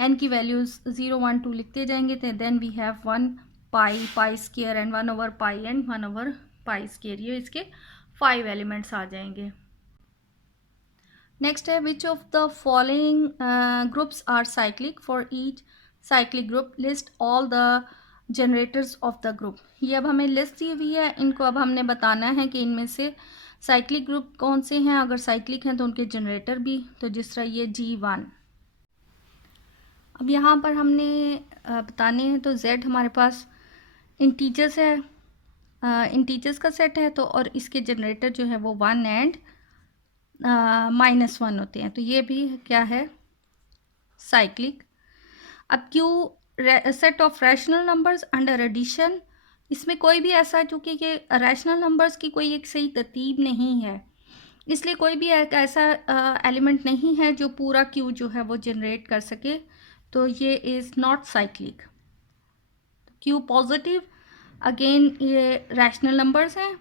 n की वैल्यूज़ 0 1 2 लिखते जाएंगे, तो then we have 1 pi square and 1/पाई एंड 1/पाई स्केयर, ये इसके 5 एलिमेंट्स आ जाएंगे। नेक्स्ट है which of the following groups are cyclic, for each cyclic group list all the generators of the group. ये अब हमें लिस्ट दी हुई है, इनको अब हमने बताना है कि इनमें से साइक्लिक ग्रुप कौन से हैं, अगर साइक्लिक हैं तो उनके जनरेटर भी, तो जिस तरह ये G1। अब यहाँ पर हमने बताने हैं, तो Z हमारे पास इंटीजर्स है, इंटीजर्स का सेट है, तो और इसके जनरेटर जो है वो 1 एंड -1 होते हैं, तो ये भी क्या है साइक्लिक। अब Q set of rational numbers under addition, इसमें कोई भी ऐसा, चूँकि ये रैशनल नंबर्स की कोई एक सही तरतीब नहीं है, इसलिए कोई भी एक ऐसा एलिमेंट नहीं है जो पूरा Q जो है वो जनरेट कर सके, तो ये is not cyclic. Q positive, again ये रैशनल नंबर्स हैं,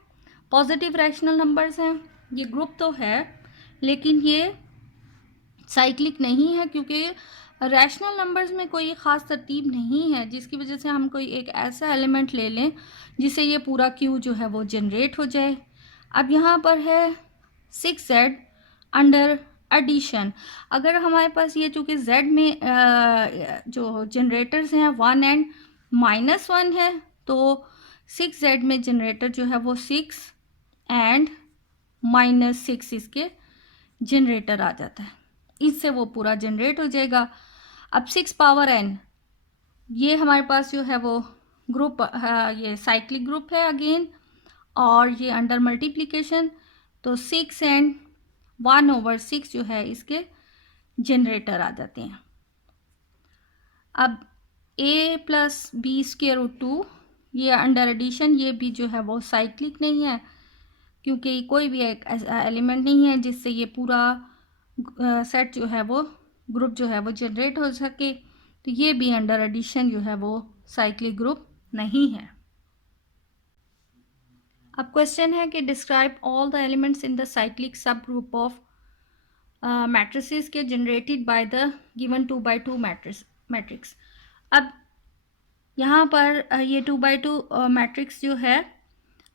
पॉजिटिव रैशनल नंबर्स हैं, ये ग्रुप तो है लेकिन ये साइक्लिक नहीं है, क्योंकि रैशनल नंबर्स में कोई ख़ास तरतीब नहीं है जिसकी वजह से हम कोई एक ऐसा एलिमेंट ले लें जिससे ये पूरा Q जो है वो जनरेट हो जाए। अब यहाँ पर है 6z अंडर एडिशन। अगर हमारे पास ये चूँकि z में जो जनरेटर्स हैं 1 एंड -1 है, तो 6z में जनरेटर जो है वो 6 एंड -6 इसके जनरेटर आ जाता है, इससे वो पूरा जनरेट हो जाएगा। अब 6 पावर n ये हमारे पास जो है वो ग्रुप ये साइक्लिक ग्रुप है अगेन, और ये अंडर मल्टीप्लिकेशन, तो 6 एंड 1/6 जो है इसके जनरेटर आ जाते हैं। अब a plus B square root 2 ये अंडर एडिशन, ये भी जो है वो साइक्लिक नहीं है, क्योंकि कोई भी एक एलिमेंट नहीं है जिससे ये पूरा सेट जो है वो ग्रुप जो है वो जनरेट हो सके, तो ये भी अंडर एडिशन जो है वो साइक्लिक ग्रुप नहीं है। अब क्वेश्चन है कि describe all the elements in the cyclic subgroup of matrices के generated by the given 2x2 matrix. अब यहाँ पर ये 2x2 मैट्रिक्स जो है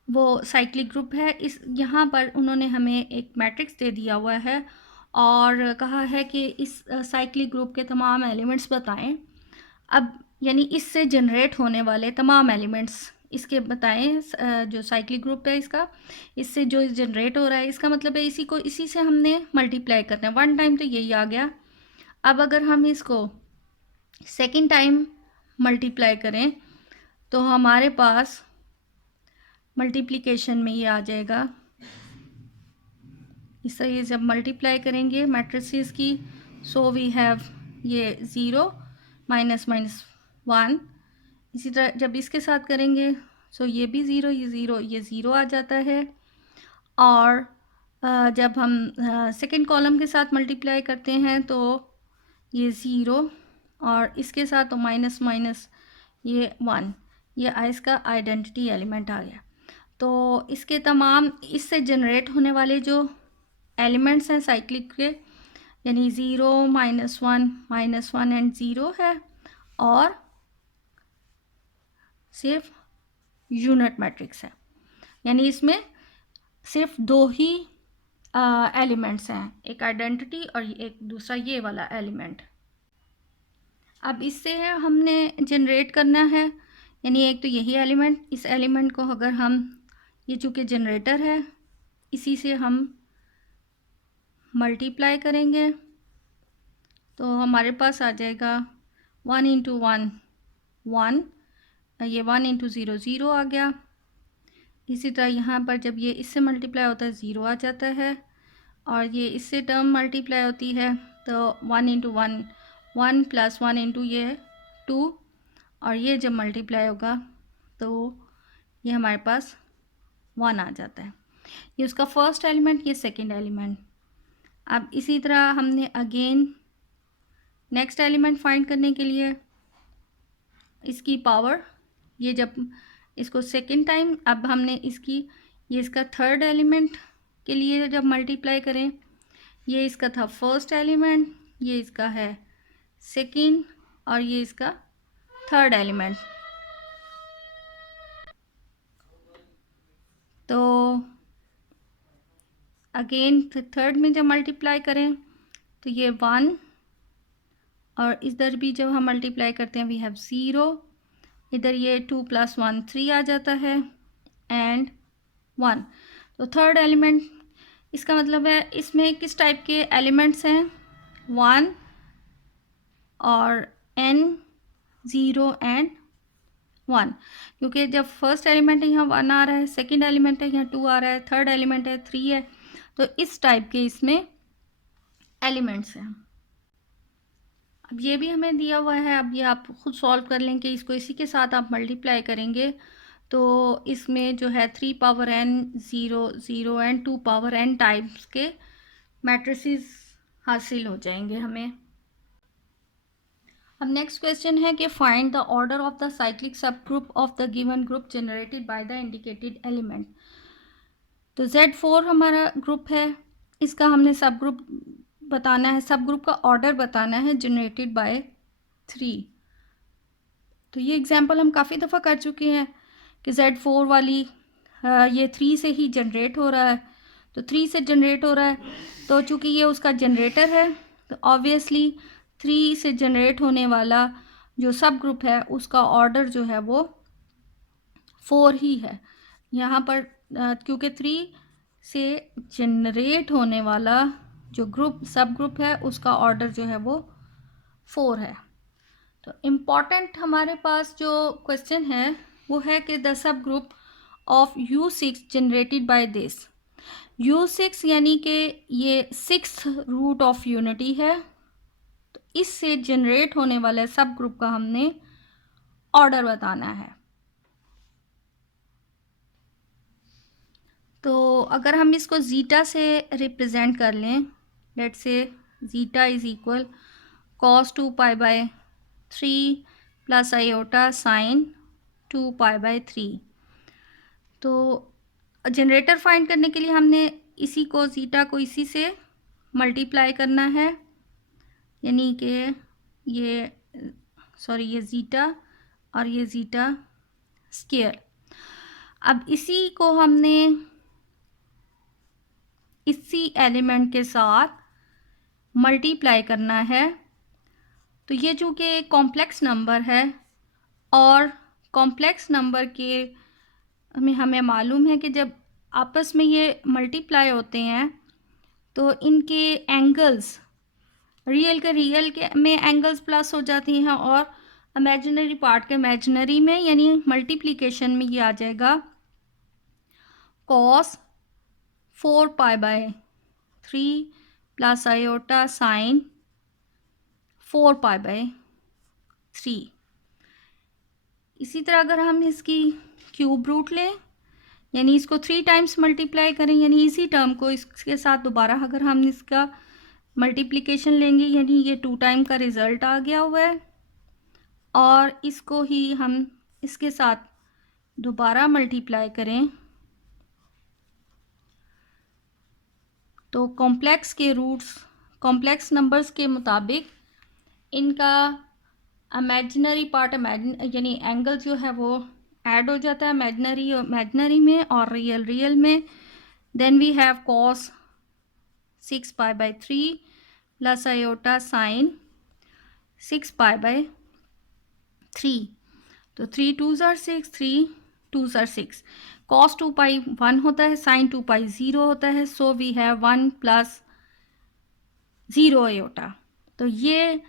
वो साइक्लिक ग्रुप है। इस यहाँ पर उन्होंने हमें एक मैट्रिक्स दे दिया हुआ है और कहा है कि इस साइक्लिक ग्रुप के तमाम एलिमेंट्स बताएं। अब यानी इससे जनरेट होने वाले तमाम एलिमेंट्स इसके बताएं, जो साइक्लिक ग्रुप है इसका, इससे जो जनरेट हो रहा है, इसका मतलब है इसी से हमने मल्टीप्लाई करना है। 1 टाइम तो यही आ गया। अब अगर हम इसको सेकेंड टाइम मल्टीप्लाई करें तो हमारे पास मल्टीप्लिकेशन में ये आ जाएगा। इस तरह जब मल्टीप्लाई करेंगे मैट्रिसेस की, सो वी हैव ये 0 -1। इसी तरह जब इसके साथ करेंगे सो ये भी 0, ये 0 आ जाता है। और जब हम सेकेंड कॉलम के साथ मल्टीप्लाई करते हैं तो ये 0, और इसके साथ तो माइनस माइनस ये 1, ये इसका आइडेंटिटी एलिमेंट आ गया। तो इसके तमाम इससे जनरेट होने वाले जो एलिमेंट्स हैं साइक्लिक के, यानी 0 -1 एंड 0 है, और सिर्फ यूनिट मैट्रिक्स है, यानी इसमें सिर्फ 2 ही एलिमेंट्स हैं, एक आइडेंटिटी और एक दूसरा ये वाला एलिमेंट। अब इससे हमने जनरेट करना है, यानी एक तो यही एलिमेंट, इस एलिमेंट को अगर हम, ये चूँकि जनरेटर है, इसी से हम मल्टीप्लाई करेंगे तो हमारे पास आ जाएगा 1 × 1 1, ये 1 × 0 0 आ गया। इसी तरह यहाँ पर जब ये इससे मल्टीप्लाई होता है 0 आ जाता है, और ये इससे टर्म मल्टीप्लाई होती है तो 1 × 1 1 + 1 × ये 2, और ये जब मल्टीप्लाई होगा तो ये हमारे पास 1 आ जाता है। ये उसका फर्स्ट एलिमेंट, ये सेकंड एलिमेंट। अब इसी तरह हमने अगेन नेक्स्ट एलिमेंट फाइंड करने के लिए इसकी पावर, ये जब इसको सेकंड टाइम, अब हमने इसकी, ये इसका थर्ड एलिमेंट के लिए जब मल्टीप्लाई करें, ये इसका था फर्स्ट एलिमेंट, ये इसका है सेकंड, और ये इसका थर्ड एलिमेंट। तो अगेन थर्ड में जब मल्टीप्लाई करें तो ये 1, और इधर भी जब हम मल्टीप्लाई करते हैं वी हैव 0, इधर ये 2 + 1 3 आ जाता है, एंड 1। तो थर्ड एलिमेंट, इसका मतलब है इसमें किस टाइप के एलिमेंट्स हैं, 1 और n 0 एंड 1, क्योंकि जब फर्स्ट एलिमेंट है यहाँ 1 आ रहा है, सेकंड एलिमेंट है यहाँ 2 आ रहा है, थर्ड एलिमेंट है 3 है, तो इस टाइप के इसमें एलिमेंट्स हैं। अब ये भी हमें दिया हुआ है, अब ये आप खुद सॉल्व कर लें कि इसको इसी के साथ आप मल्टीप्लाई करेंगे तो इसमें जो है 3 power n 0 0 and 2 power n types के मैट्रिसेस हासिल हो जाएंगे हमें। अब नेक्स्ट क्वेश्चन है कि find the order of the cyclic subgroup of the given group generated by the indicated element. तो Z4 हमारा ग्रुप है, इसका हमने सब ग्रुप बताना है, सब ग्रुप का ऑर्डर बताना है जनरेटेड बाय 3। तो ये एग्जांपल हम काफ़ी दफ़ा कर चुके हैं कि Z4 वाली ये 3 से ही जनरेट हो रहा है, तो तो 3 से जनरेट हो रहा है, तो चूँकि ये उसका जनरेटर है तो ऑब्वियसली 3 से जनरेट होने वाला जो सब ग्रुप है उसका ऑर्डर जो है वो 4 ही है यहाँ पर, क्योंकि 3 से जनरेट होने वाला जो ग्रुप सब ग्रुप है उसका ऑर्डर जो है वो 4 है। तो इम्पॉर्टेंट हमारे पास जो क्वेश्चन है वो है कि the sub group of U6 generated by this. U6 यानी कि ये 6th रूट ऑफ यूनिटी है, तो इससे जनरेट होने वाले सब ग्रुप का हमने ऑर्डर बताना है। तो अगर हम इसको जीटा से रिप्रेजेंट कर लें, let's say zeta is equal cos 2π/3 plus iota sine 2π/3। तो जनरेटर फाइंड करने के लिए हमने इसी को जीटा को इसी से मल्टीप्लाई करना है, यानी कि ये जीटा और ये जीटा स्क्वायर। अब इसी को हमने इसी एलिमेंट के साथ मल्टीप्लाई करना है। तो ये चूँकि कॉम्प्लेक्स नंबर है और कॉम्प्लेक्स नंबर के हमें मालूम है कि जब आपस में ये मल्टीप्लाई होते हैं तो इनके एंगल्स रियल के में एंगल्स प्लस हो जाती हैं और इमेजिनरी पार्ट के इमेजिनरी में, यानी मल्टीप्लिकेशन में ये आ जाएगा cos 4π/3 प्लस आयोटा साइन 4π/3। इसी तरह अगर हम इसकी क्यूब रूट लें, यानी इसको 3 टाइम्स मल्टीप्लाई करें, यानी इसी टर्म को इसके साथ दोबारा अगर हम इसका मल्टीप्लिकेशन लेंगे, यानी ये 2 टाइम का रिज़ल्ट आ गया हुआ है, और इसको ही हम इसके साथ दोबारा मल्टीप्लाई करें तो कॉम्प्लेक्स नंबर्स के मुताबिक इनका इमेजिनरी पार्ट यानी एंगल जो है वो ऐड हो जाता है इमेजिनरी में और रियल में। Then we have cos 6π/3 plus iota sine 6π/3। तो 3 2s are 6, 3 2s are 6। cos 2π 1 होता है, साइन 2π 0 होता है, so we have 1 plus 0 iota. तो ये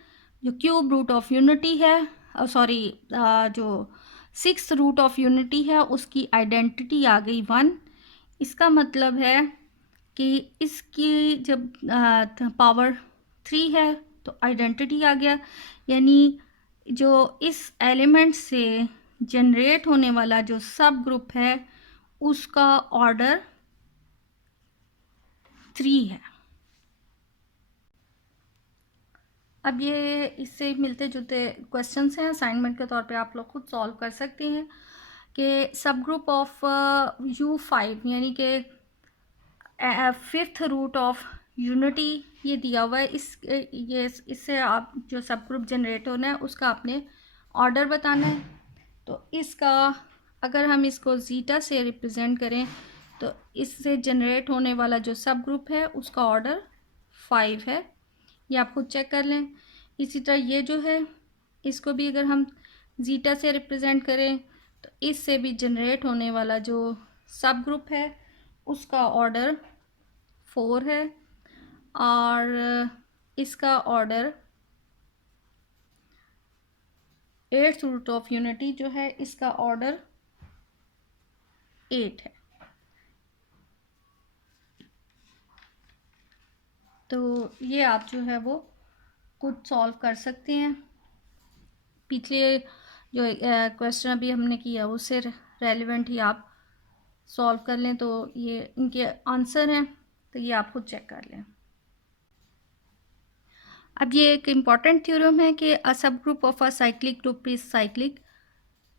जो क्यूब रूट ऑफ यूनिटी है, जो 6th रूट ऑफ यूनिटी है उसकी आइडेंटिटी आ गई 1। इसका मतलब है कि इसकी जब पावर 3 है तो आइडेंटिटी आ गया, यानी जो इस एलिमेंट से जनरेट होने वाला जो सब ग्रुप है उसका ऑर्डर 3 है। अब ये इससे मिलते जुलते क्वेश्चंस हैं, असाइनमेंट के तौर पे आप लोग खुद सॉल्व कर सकते हैं कि सब ग्रुप ऑफ U5 यानी कि 5th रूट ऑफ यूनिटी ये दिया हुआ है, इससे आप जो सब ग्रुप जनरेट होना है उसका आपने ऑर्डर बताना है। तो इसका अगर हम इसको जीटा से रिप्रेजेंट करें तो इससे जनरेट होने वाला जो सब ग्रुप है उसका ऑर्डर 5 है, ये आप खुद चेक कर लें। इसी तरह ये जो है इसको भी अगर हम जीटा से रिप्रेजेंट करें तो इससे भी जनरेट होने वाला जो सब ग्रुप है उसका ऑर्डर 4 है और इसका order 8th root of unity जो है इसका ऑर्डर 8 है। तो ये आप जो है वो खुद सॉल्व कर सकते हैं। पिछले जो क्वेश्चन अभी हमने किया उससे रेलिवेंट ही आप सॉल्व कर लें, तो ये इनके आंसर हैं, तो ये आप खुद चेक कर लें। अब ये एक इम्पॉर्टेंट थ्योरम है कि अ subgroup of a cyclic group is cyclic.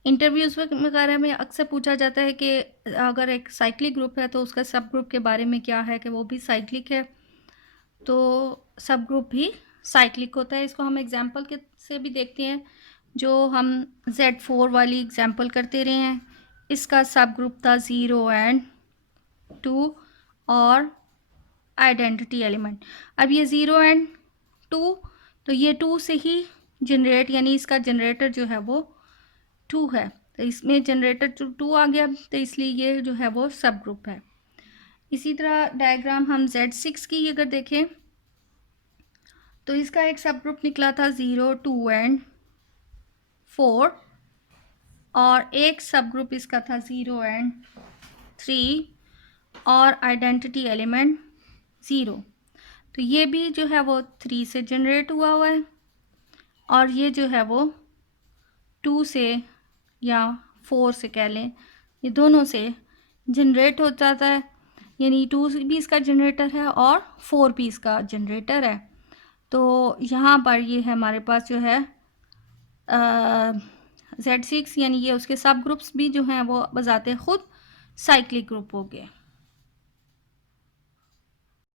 Interviews वगैरह में अक्सर पूछा जाता है कि अगर एक साइक्लिक ग्रुप है तो उसका सब ग्रुप के बारे में क्या है कि वो भी साइक्लिक है, तो सब ग्रुप भी साइक्लिक होता है। इसको हम एग्जांपल के से भी देखते हैं, जो हम Z4 वाली एग्जांपल करते रहे हैं। इसका सब ग्रुप था 0 and 2 और आइडेंटिटी एलिमेंट। अब ये 0 एंड 2, तो ये 2 से ही जनरेट, यानी इसका जनरेटर जो है वो 2 है, तो इसमें जनरेटर 2 आ गया, तो इसलिए ये जो है वो सब ग्रुप है। इसी तरह डायग्राम हम Z6 की अगर देखें तो इसका एक सब ग्रुप निकला था 0, 2 एंड 4, और एक सब ग्रुप इसका था 0 एंड 3 और आइडेंटिटी एलिमेंट 0। तो ये भी जो है वो 3 से जनरेट हुआ है, और ये जो है वो 2 से या 4 से कह लें, ये दोनों से जनरेट हो जाता है, यानी 2 भी इसका जनरेटर है और 4 भी इसका जनरेटर है। तो यहाँ पर ये है हमारे पास जो है Z6, यानी ये उसके सब ग्रुप्स भी जो हैं वो बजाते खुद साइक्लिक ग्रुप हो गए।